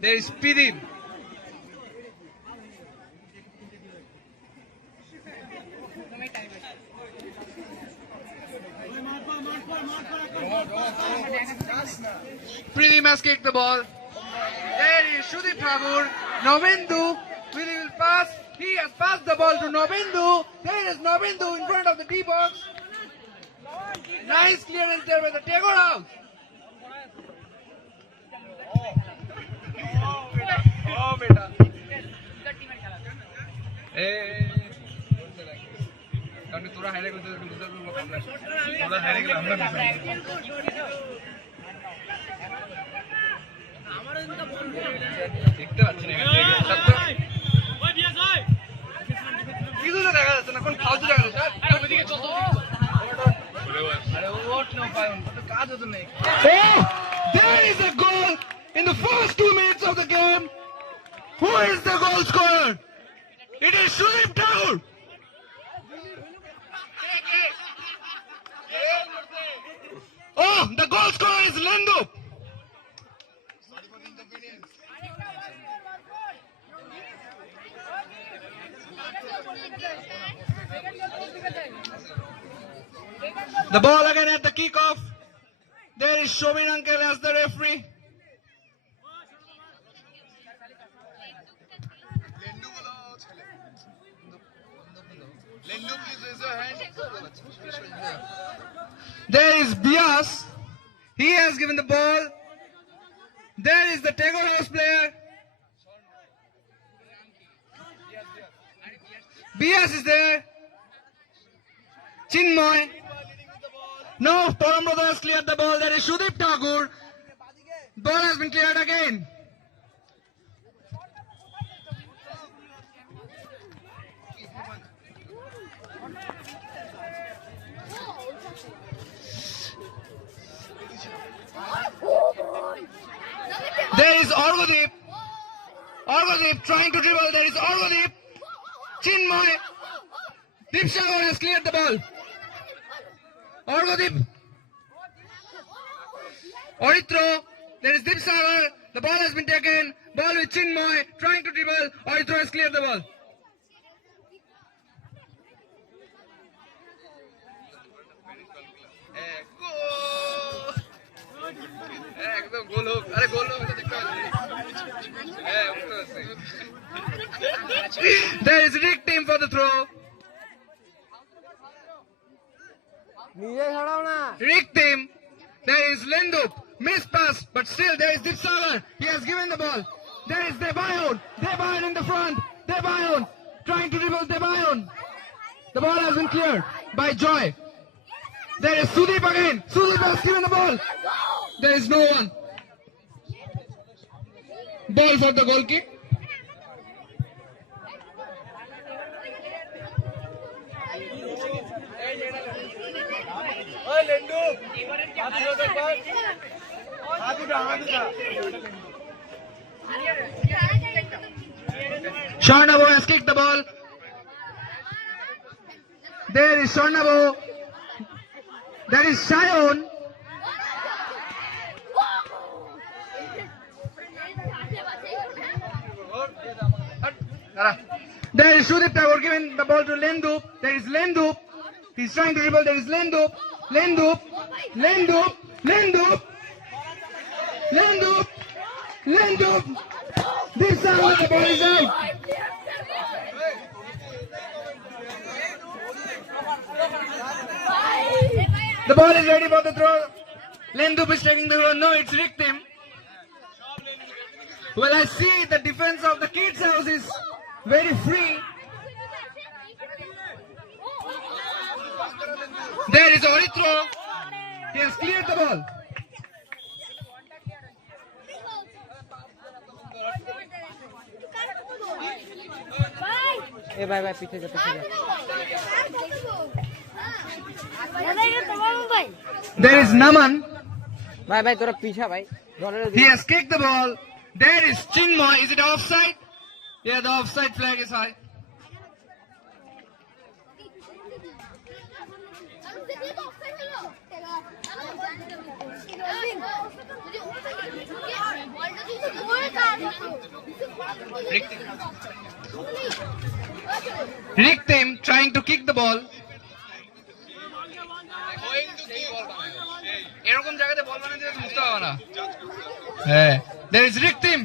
There is Pidin. Pridim has kicked the ball. There is Shudip Thakur. Novendu. Will pass. He has passed the ball to Novendu. There is Novendu in front of the D box. Nice clearance there by the Tagore House. Oh, beta. Hey. কারণ তোরা হাইরে গেলে loser করব আমরা তোরা হাইরে গেলে আমরা আমারও কিন্তু বল দেখতে পাচ্ছি না ওই বিয়াস ভাই কিছু তো দেখা যাচ্ছে না কোন ফালতু জায়গা আছে আরে ওইদিকে চল তো আরে ওট নো পায় তো কাজ হতো না there is a goal in the first 2 minutes of the game. Who is the goal scorer? It is Shudip Thakur. Oh, the goal scorer is Lendu. The ball again at the kickoff. There is Shobin Uncle as the referee. Lendu, please raise your hand. There is Bias. He has given the ball. There is the Tagore House player. Bias is there. Chinmoy. No, Param Brother has cleared the ball. There is Shudip Thakur. Ball has been cleared again. There is Orgodip. Orgodip trying to dribble. There is Orgodip. Chinmoy. Dipsagar has cleared the ball. Orgodip. Oritro. There is Dipsagar. The ball has been taken. Ball with Chinmoy. Trying to dribble. Oritro has cleared the ball. There is Rick team for the throw. Rick team. There is Lendup. Miss pass, but still there is Dipsagar. He has given the ball. There is Debayon. Debayon in the front. Debayon trying to dribble Debayon. The ball has been cleared by Joy. There is Sudeep again. Sudeep has given the ball. There is no one. Ball for the goal kick. Sharnabo has kicked the ball. There is Sharnabo. There is Shayon. There is Shudip Thakur giving the ball to Lendup. There is Lendup. He's trying to dribble. There is Lendup. Lendup. Lendup. Lendup. Lendup. Lendup. This time the ball is out. The ball is ready for the throw. Lendup is taking the throw. No, it's Rick team. Well, I see the defense of the kids' house is very free. There is Oritro. He has cleared the ball. ए भाई भाई पीछे जा There is Naman. भाई भाई थोड़ा पीछा भाई He has kicked the ball. There is Chinmoy. Is it offside? Yeah, the offside flag is high. Riktim trying to kick the ball. এরকম জায়গাতে বল বানাতে বুঝতে হবে না। হ্যাঁ, there is Riktim.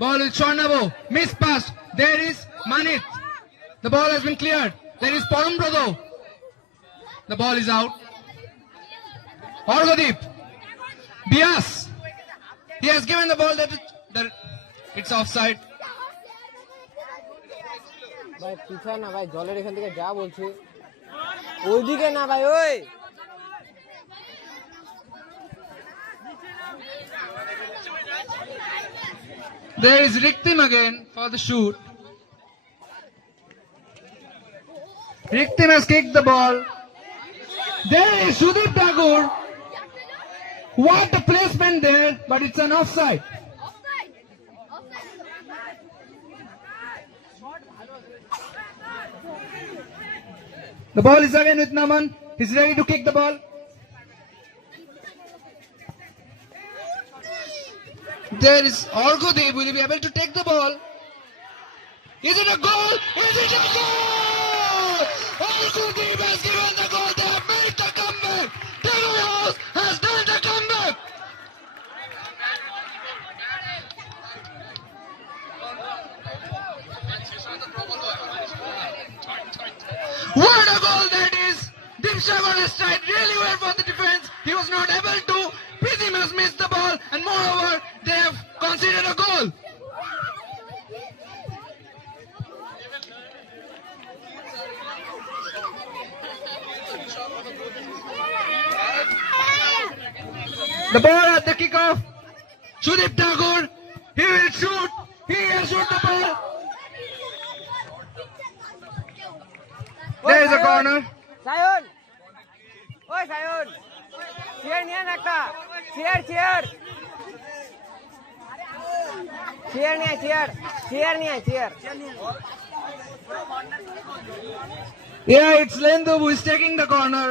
Ball is Swarnavo. Miss pass. There is Manit. The ball has been cleared. There is Parambrado. The ball is out. Orgodip. Bias. He has given the ball that it's offside. ভাই পিছা না ভাই, জলের এখান থেকে যা বলছে ওইদিকে না ভাই। ওই There is Riktim again for the shoot. Riktim has kicked the ball. There is Sudip Tagore. What a placement there, but it's an offside. The ball is again with Naman. He's ready to kick the ball. There is Orgodev. Will he be able to take the ball? Is it a goal? Is it a goal? Orgodev has given the goal. They have made the comeback. Teguros has done the comeback. What a goal that is! Dimshak on his side really well for the defense. He was not able to. Prithim has missed the ball, and moreover, they have conceded a goal. The ball at the kickoff. Sudip Tagore. He will shoot. He will shoot the ball. There is a corner. Sayan, ওই Sayan, chair নিয়ে না একটা, chair chair chair নিয়ে chair chair নিয়ে chair. Yeah, it's Lendu who is taking the corner.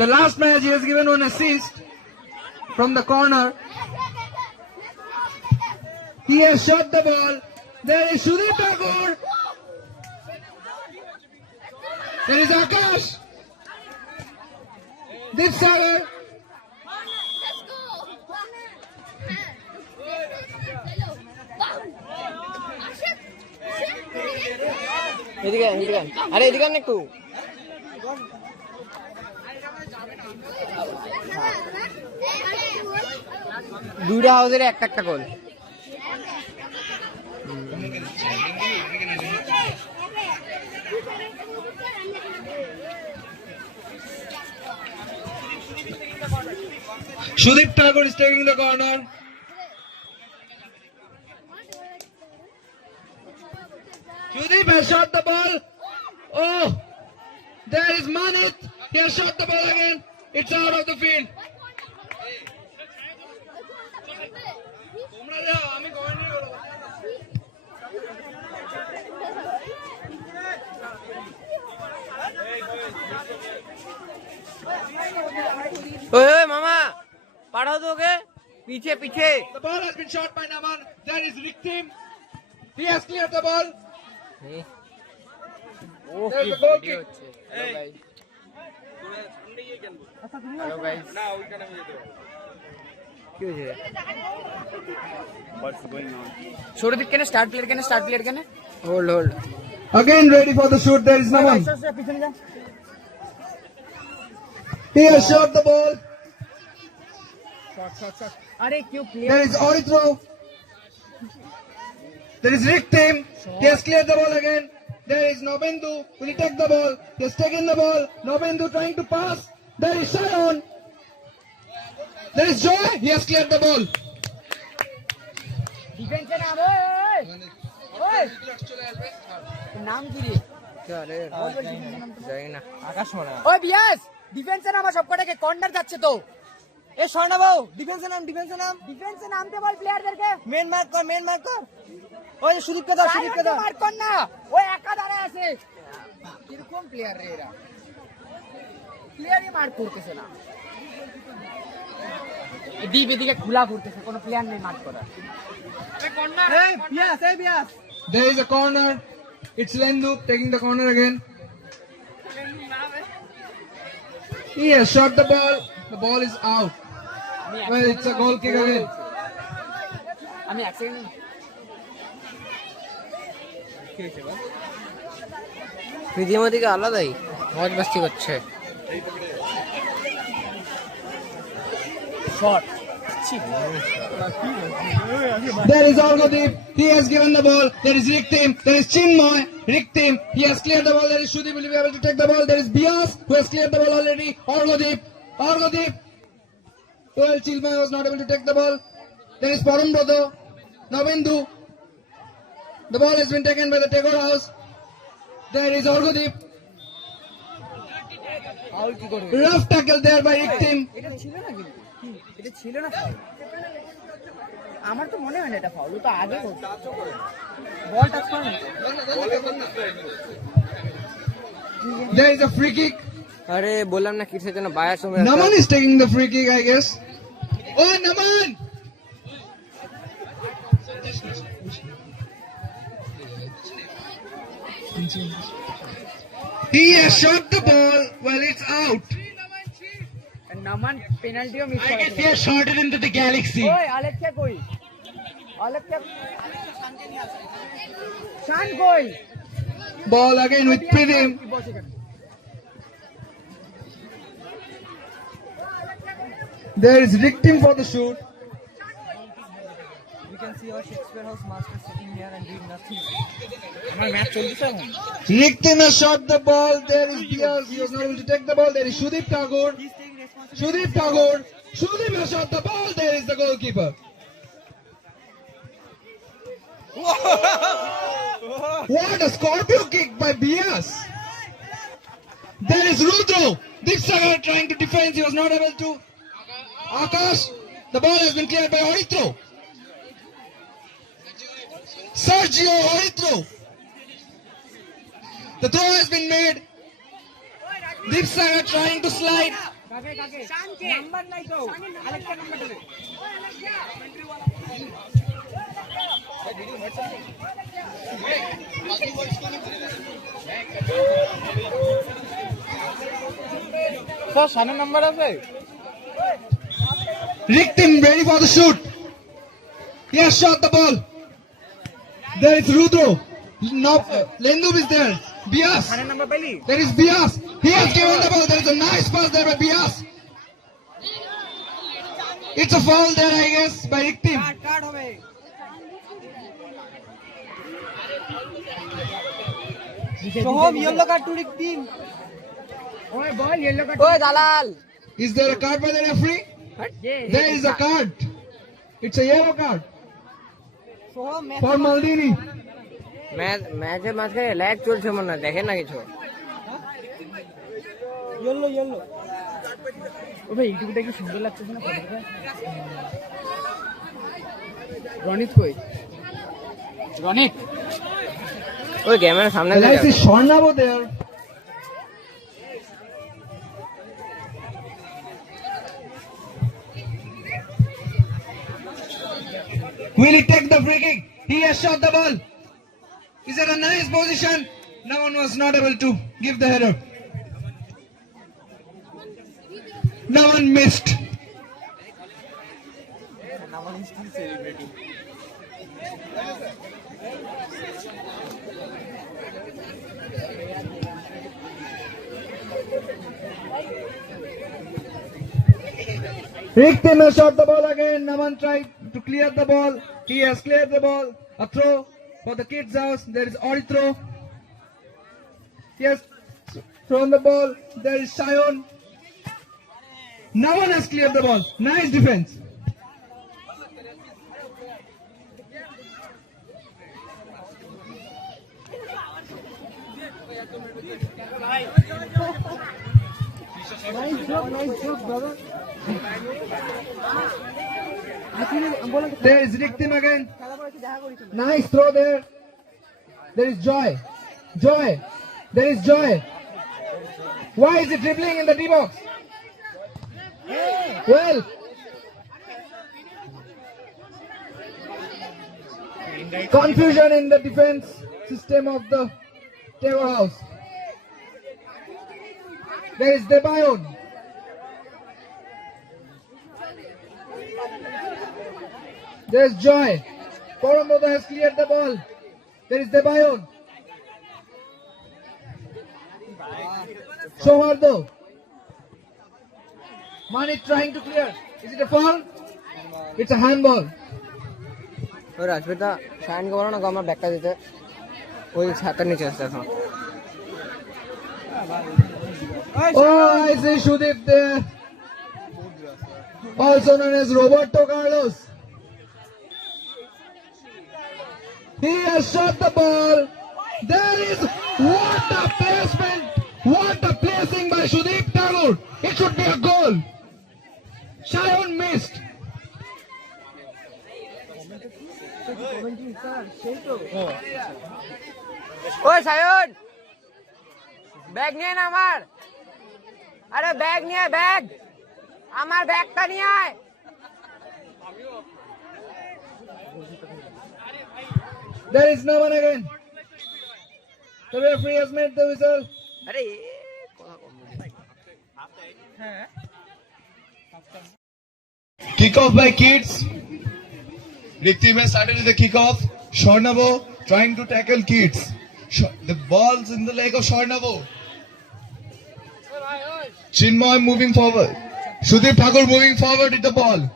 The last match he has given one assist from the corner. He has shot the ball. There is Sudip Tagore. There is Akash. Deep Sagar. এদিকে এদিকে, আরে এদিকে না একটু। দুইটা হাউসের একটা একটা গোল। Sudip Tagore is taking the corner. Sudip has shot the ball. Oh, there is Manit. He has shot the ball again. It's out of the field. ओए मामा पढ़ो दोगे पीछे पीछे। The ball has been shot by Naman. There is Riktim. He has cleared the ball. There's the goal kick. Hello guys, কি হয়েছে? छोड़ दिख के ना, स्टार्ट प्लेयर के ना, स्टार्ट प्लेयर के ना, hold hold. Again ready for the shoot. There is Naman. He has shot the ball. अरे क्यों There is Orithro. There is Riktim. He has cleared the ball again. There is Nobendu. Will he take the ball? He has taken the ball. Nobendu trying to pass. There is Sharon. There is Joy. He has cleared the ball. ডিফেন্সে নাম, ওই নাম কি রে? চলে যাই না আকাশ মারা। ওই বিয়াস ডিফেন্সে নাম, সবকটাকে কর্নার যাচ্ছে তো। এ স্বর্ণবাবু ডিফেন্সে নাম, ডিফেন্সে নাম, ডিফেন্সে নামতে বল প্লেয়ারদেরকে। মেন মার্ক কর, মেন মার্ক কর। ওই সুদীপকে দাও, সুদীপকে দাও। মার্ক কর না, ওই একা দাঁড়ায় আছে। কিরকম প্লেয়ার রে এরা, প্লেয়ারই মার্ক করতেছে না। দীপ এদিকে খোলা করতেছে, কোনো প্লেয়ার নেই মাঠ করার। There is a corner. It's Lendu taking the corner again. He has shot the ball. The ball is out. Well, it's a goal kick again. আমি এক সেকেন্ড রীতিমতিকে আলাদাই মজ মাস্তি করছে। Shot There is Orgodeep. He has given the ball. There is Riktim. There is Chinmoy. Riktim. He has cleared the ball. There is Shudeep will be able to take the ball. There is Bias who has cleared the ball already. Orgodeep. Orgodeep. Well, Chinmoy was not able to take the ball. There is Parambrodo. Navindu. The ball has been taken by the Tagore House. There is Orgodeep. Rough tackle there by Riktim. এটা ছিল না, কিন্তু এটা ছিল না foul, আমার তো মনে হয় না এটা ফাউল, তো আগে বল টাচ করে। There is a free kick. আরে বললাম না কিসের জন্য বায়ার সময় Naman is taking the free kick, I guess. Oh, Naman! He has shot the ball. Well, it's out. নামান পেনাল্টিও মিস I guess করেছে। he has shot it into the galaxy. ওই Alexa কই, আলেক্সা শান কই, Ball again with Pridim. There is Riktim for the shoot. You can see our Shakespeare House master sitting here and doing nothing. আমার match চলছে এখন। Riktim has shot the ball. There is Diaz. He was not able to take the ball. There is Shudeep Tagore. Shudeep Tagore. Shudeep has shot the ball. There is the goalkeeper. What a scorpio kick by Bias. There is Rudro. Dipsagar trying to defend. He was not able to. Akash. The ball has been cleared by Horitro. Sergio Horitro. The throw has been made. Dipsagar trying to slide. Number নাই তো, Alexa number দেবে। Sir সামনে number আছে? Riktim ready for the shoot. He has shot the ball. There is Rudro. Now Lendub is there. Bias. সামনে number পেলি? There is Bias. He has given the ball. There is a nice pass there by Bias. It's a foul there, I guess, by Riktim. Cut হবে। Soham yellow card to Riktim. ওই ball yellow card. ওই দালাল Is there a card by the referee? There is a card. It's a yellow card Soham match for Maldini. ম্যাচের মাঝখানে lag চলছে মনে হয়, দেখেন না কিছু। Yellow yellow. ও ভাই ইউটিউবটা কি সুন্দর লাগতেছে না ফটোটা? রনিত কই? রনিত ওই ক্যামেরার সামনে And I see Sharnavo there. Will he take the free kick? He has shot the ball. Is at a nice position. No one was not able to give the header. No one missed. Riktim has shot the ball again. Naman tried to clear the ball. He has cleared the ball. A throw for the kids' house. There is Orithro. He has thrown the ball. There is Sion. No one has cleared the ball. Nice defense. There is Riktim again. Nice throw there. There is Joy. Joy. There is Joy. Why is he dribbling in the D box? Well, Confusion in the defense system of the Tagore House. There is Debayon. There is Joy. Porombodo has cleared the ball. There is Debayon. Sohardo. Mani trying to clear. Is it a foul? It's a handball. और Rajpita shine को बोलो ना हमारा back का देते वही छाता नीचे आता था Oh, I see Shudip there. Also known as Roberto Carlos. He has shot the ball. There is what a placement. What a placing by Shudip Tagore. It should be a goal. Shayon missed. ओए सायोन bag नहीं है ना हमार अरे bag नहीं है bag हमार bag का नहीं है There is no one again. The referee has made the whistle. अरे Kickoff by Kids. Riktibe started with the kickoff. Shornavo trying to tackle Kids. The ball's in the leg of Shornavo. Chinmoy moving forward. Shudip Tagore moving forward with the ball.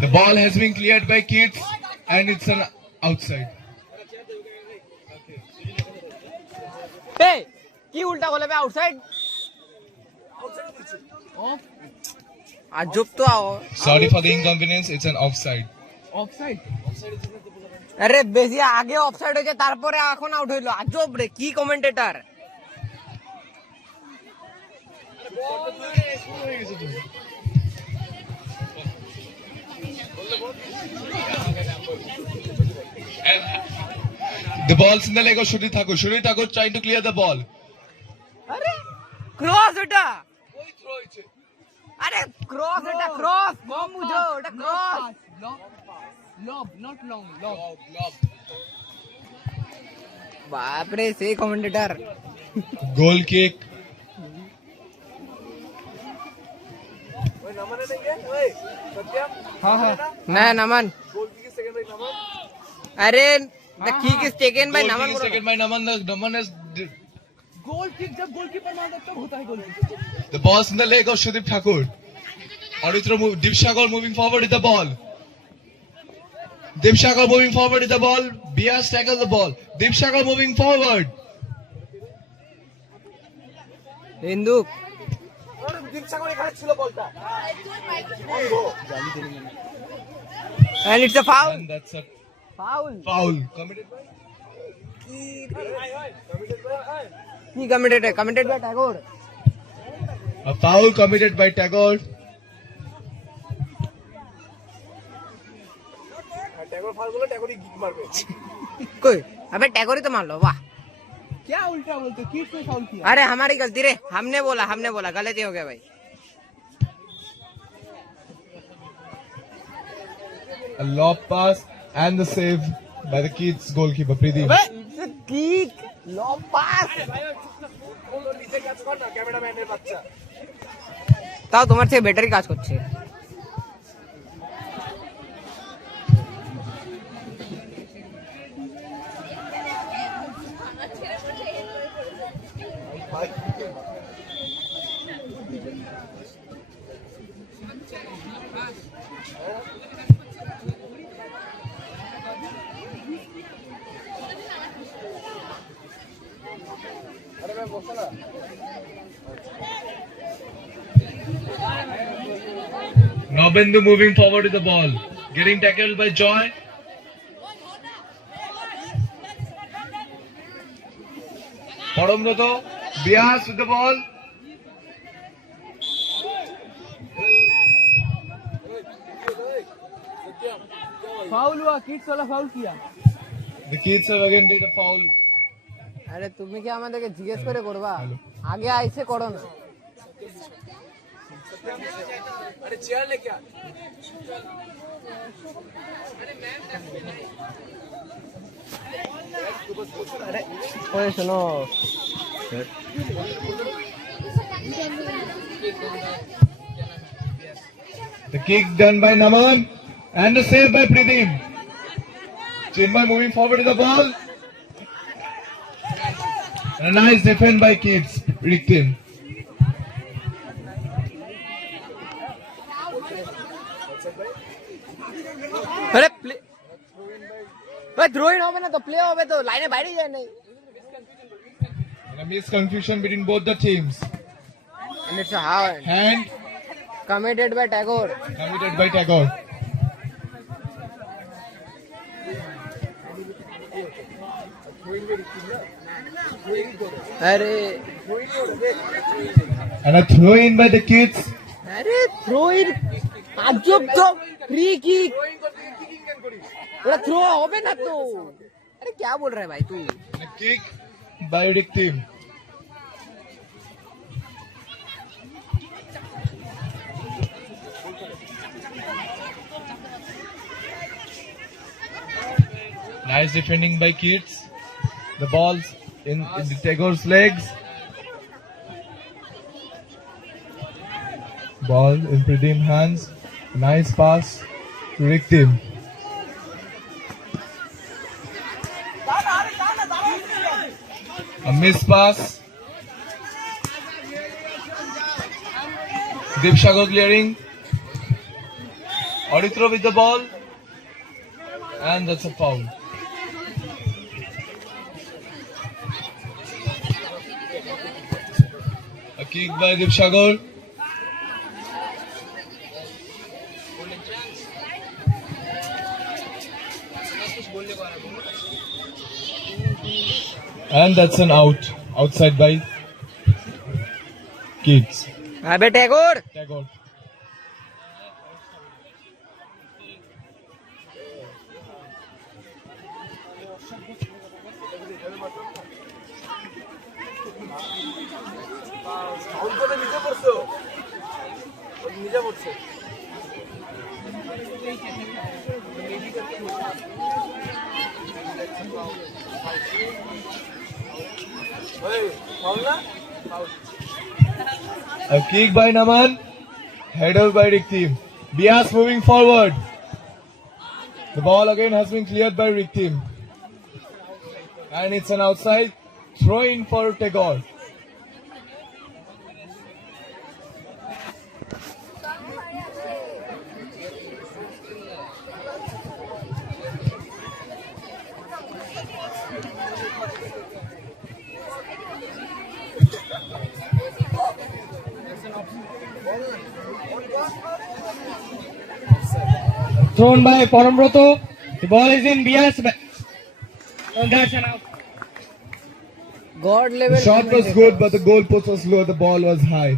The ball has been cleared by Kids and it's an outside. ए की उल्टा बोले बे outside आजुब तो आओ Sorry for the inconvenience, it's an offside. अरे बेसी आगे offside হয়েছে তারপরে এখন আউট হইলো আজব রে কি commentator The ball's in the leg of Shudip Tagore. Shudip Tagore trying to clear the ball. আরে ক্রস এটা আরে ক্রস এটা ক্রস কম বুঝো এটা cross Lob, not long. Lob. বাপ রে সেই কমেন্টেটর Goal kick. না নামান अरे the kick is taken by Goal Naman kick is taken by Naman. Naman has goal kick जब गोलकीपर मारता है तब होता है goal kick. the ball's in the leg of Shudip Tagore. Aritra Dipshakar moving forward with the ball. Dipshakar moving forward with the ball. Bias tackle the ball. Dipshakar moving forward. Hindu and it's a foul And that's a foul foul. Committed by? কি committed by Tagore A foul committed by Tagore. कोई अबे टैगोर ही तो मान लो वाह क्या उल्टा बोलते kids ने फाउल किया. अरे हमारी गलती रे हमने बोला गलती हो गया भाई A lob pass and the save by the Kids goalkeeper Pradeep. Kick লব পাস তাও তোমার থেকে বেটারই কাজ করছে Nobindu moving forward with the ball. Getting tackled by Joy. Poromroto. Bias with the ball. Foul हुआ किड्स वाला फाउल किया. The Kids have again did a foul. আরে তুমি কি আমাদেরকে জিজ্ঞেস করে করবা? আগে আইসে করো না। अरे चेयर लेके आ ওই শোনো, The kick done by Naman and the save by Pradeep. Chinmay moving forward to the ball. And a nice defend by Kids. Riktim. আরে প্লে ওই থ্রোইন হবে না তো, প্লে হবে তো, লাইনে বাইরে যায় নাই। And a misconfusion between both the teams. And it's a hand Hand committed by Tagore. committed by Tagore. আরে And a throw in by the Kids. আরে থ্রোইন আজব তো, ফ্রি কিক, ওটা থ্রো হবে না তো। আরে क्या बोल रहा है भाई तू? And a kick by Riktim. Nice defending by Kids. The ball's in the Tagore's legs. Ball in Pradeep hands. Nice pass to Riktim. A miss pass. Dipsagar clearing. Aditya with the ball. And that's a foul. A kick by Dipsagar. And that's an out. Outside by Kids. अबे Tagore, Tagore. Sound করে নিচে পড়ছো নিজে পড়ছে ওই foul না A kick by Naman. Header by Riktim. Bias moving forward. The ball again has been cleared by Riktim. And it's an outside throw in for Tagore. Thrown by Parambrato. The ball is in Bias. And that's an out. God The level. shot was good, but the goalpost was low. The ball was high.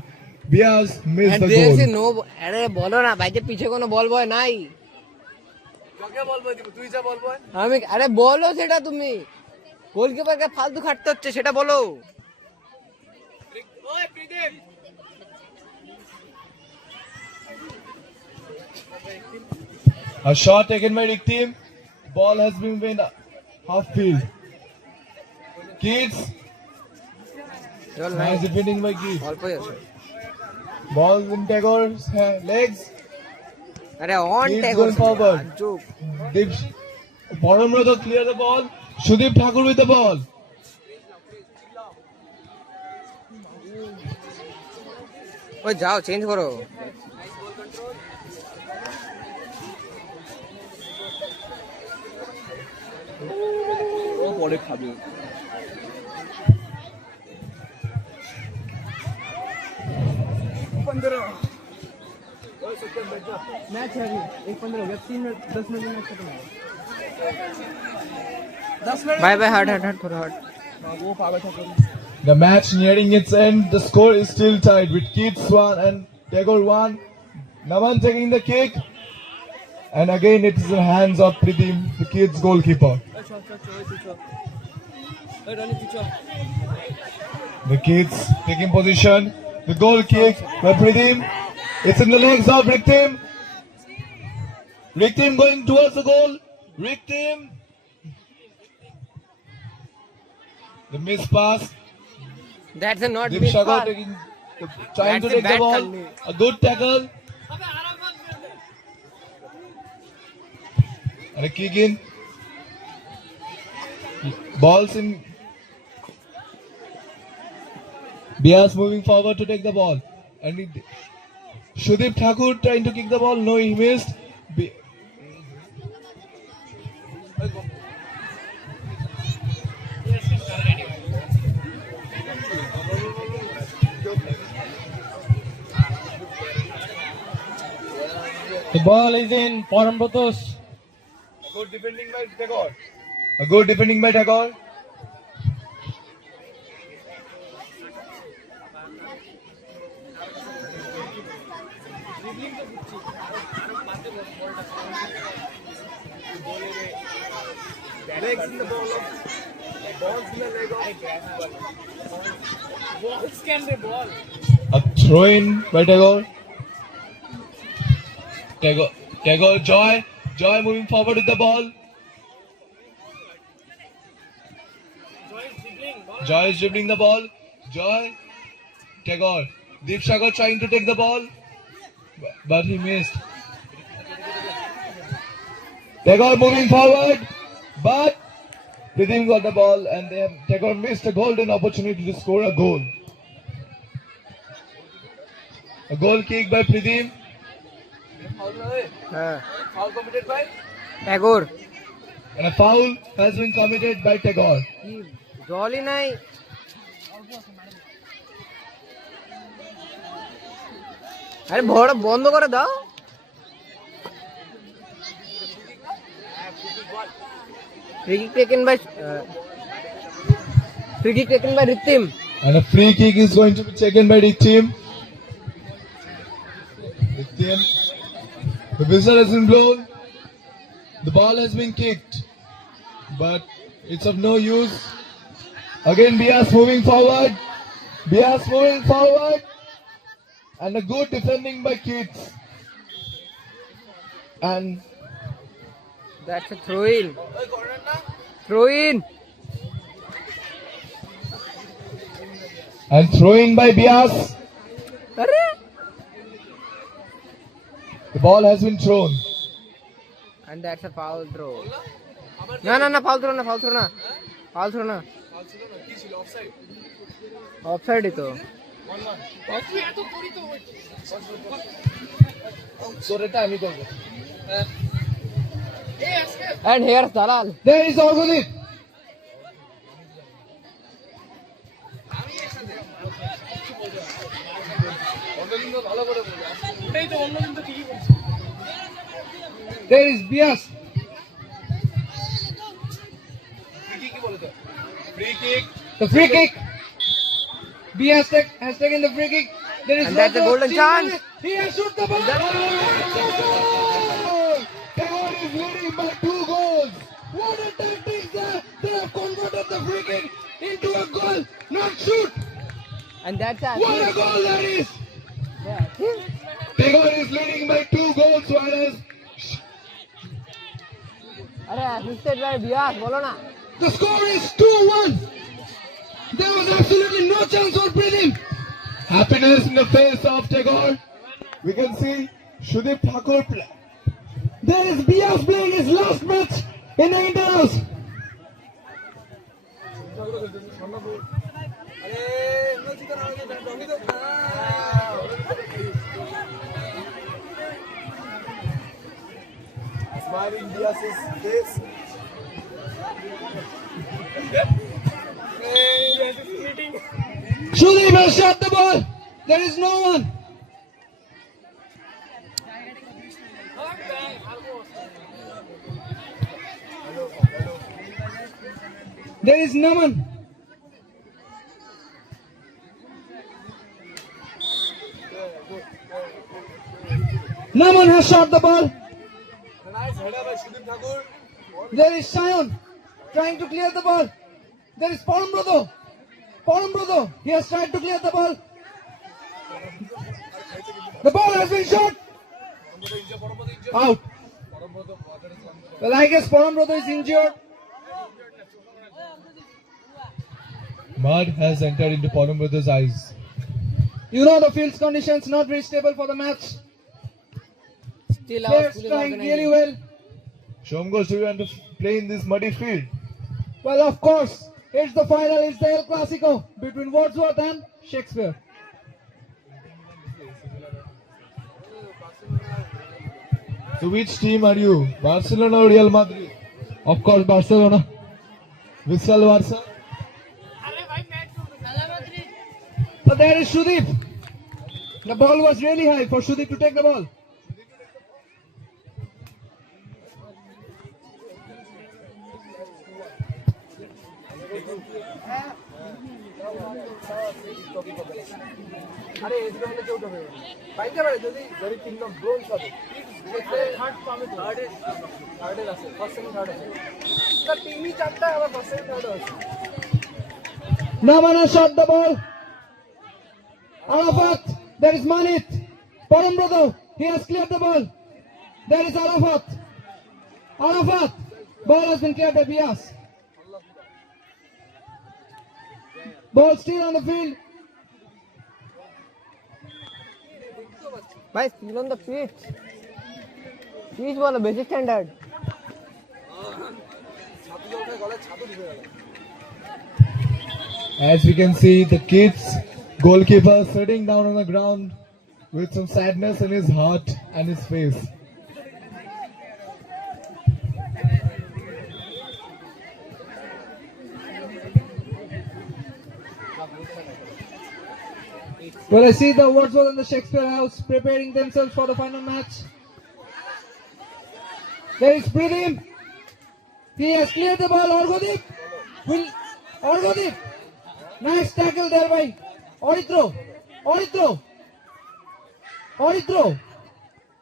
Bias missed And the there is a goal. no. अरे बोलो ना भाई, जब पीछे कोनो ball boy নাই। কাকে বলবো দিব তুই যা বলবো আমি আরে বলো সেটা তুমি, গোলকিপারকে ফালতু খাটতে হচ্ছে সেটা বলো। ওই প্রদীপ A shot taken by Riktim. Ball has been made half field. Kids. চল ভাই, Nice defending by Kids. অল্পই আছে। Ball in Tagore's legs. আরে on Keeps Tagore going forward. চুপ। Parambrato clear the ball. Sudeep Thakur with the ball. ওই যাও change করো। ও পরে খাবে मैच है अभी 1-15 हो गया, 3 मिनट 10 मिनट में मैच खत्म होगा। 10 मिनट बाय बाय, हट हट हट थोड़ा हट। वो पागल था कोई। The match nearing its end. The score is still tied with Kids 1 and Tagore 1. Naman taking the kick. And again it is in the hands of Pradeep, the Kids goalkeeper. The kids taking position. The goal kick by Pradeep. It's in the legs of Riktim. Riktim going towards the goal. Riktim. The miss pass. That's a not Deep miss Shagar pass. trying to That's a take the bad ball. Kalni. A good tackle. And a kick in. Balls in. Bias moving forward to take the ball. And Shudip Thakur trying to kick the ball. No, he missed. The ball is in Parambatos. A good defending by Tagore. A good defending by Tagore. A throw in by Tagore. Tagore, Joy moving forward with the ball. Joy is dribbling the ball. Joy, Tagore. Deep Shagar trying to take the ball, but he missed. Tagore moving forward, but Pradeep got the ball and Tagore missed a golden opportunity to score a goal. A goal kick by Pradeep. Foul committed by Tagore. And a foul has been committed by Tagore. জলই নাই আরে ভরা বন্ধ করে দাও free kick taken by Riktim. And a free kick is going to be taken by Riktim. The whistle has been blown. The ball has been kicked, but it's of no use. Again, Bias moving forward. And a good defending by Kids. And That's a throw in. And throwing by Bias. আরে The ball has been thrown. and that's a foul throw. না foul throw না offside তো and here's Dalal. There is Orgunit. There is Bias. The free kick. Bias has taken the free kick. There is And that's a golden chance. He has shot the ball. Tagore is leading by 2 goals. What a tactic there. They have converted the free kick into a goal, not shoot. And that's a What a goal that is. yeah. Tagore is leading by 2 goals, whereas আরে assisted by Bias বলো না the score is 2-1. There was absolutely no chance for Pradeep. Happiness in the face of Tagore. We can see Shudip Thakur play. There is Bias playing his last match in the internals. Smiling Bias's face. Shudip has shot the ball. There is no one. There is no one. Naman has shot the ball. nice header by Shudip Thakur. There is Sion trying to clear the ball. There is Parambrotho. Parambrotho. He has tried to clear the ball. The ball has been shot. Out. Well, I guess Parambrotho is injured. Mud has entered into Parambrotho's eyes. You know the field's conditions not very stable for the match. Still Players trying really well. Shomgol, do you want to play in this muddy field? Well, of course, it's the final. It's the El Clasico between Wordsworth and Shakespeare. So which team are you? Barcelona or Real Madrid? Of course, Barcelona. Vissal Barca? But there is Sudeep. The ball was really high for Sudeep to take the ball. আরে এদিকে হলে কেউ ঢোকে পাইতে পারে যদি যদি তিনজন ব্রোঞ্জ হবে থার্ডের আছে ফার্স্ট সেকেন্ড থার্ড আছে তার টিমই চারটা আবার ফার্স্ট সেকেন্ড থার্ড আছে Namana shot the ball. Arafat. There is Manit. Parambrotho. He has cleared the ball. There is Arafat. Arafat. Ball has been cleared by Bias. Ball still on the field. ভাই still on the pitch pitch বলো basic standard As we can see, the kids goalkeeper sitting down on the ground with some sadness in his heart and his face. Well, I see the Wordsworth and the Shakespeare House preparing themselves for the final match. There is Pridim. He has cleared the ball. Orgodip. Nice tackle there by Oritro.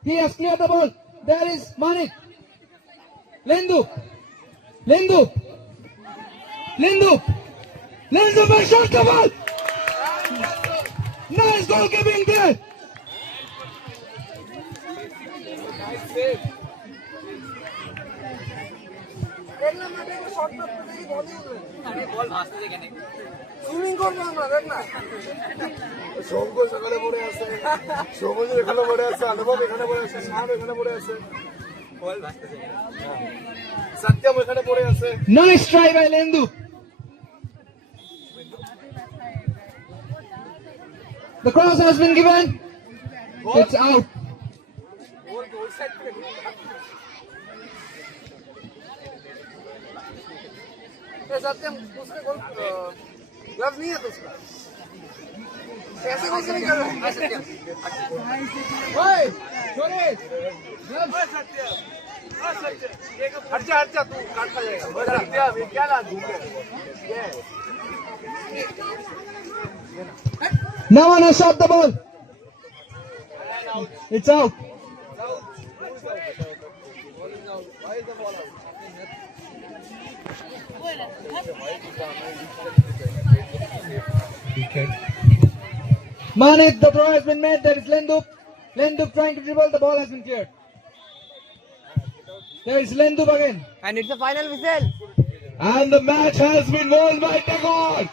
He has cleared the ball. There is Manik. Lendup has shot the ball. Nice goalkeeping there. Swimming করবো আমরা দেখ না শঙ্কর সকালে পড়ে আছে, সবুজ এখানে পড়ে আছে, অনুভব এখানে পড়ে আছে, সাহাব এখানে পড়ে আছে, সত্যম এখানে পড়ে আছে। Nice try by Lendu. The cross has been given. It's out. सत्यम उसके गोल ग्लव्स नहीं है तो उसका कैसे गोल नहीं कर रहा है सत्यम ओए छोरे हट जा तू काटता जाएगा सत्यम ये क्या ना घूम No one has shot the ball. It's out. Manit, the throw has been made. There is Lendup. Lendup trying to dribble. The ball has been cleared. There is Lendup again. and it's a final whistle And the match has been won by Tagore.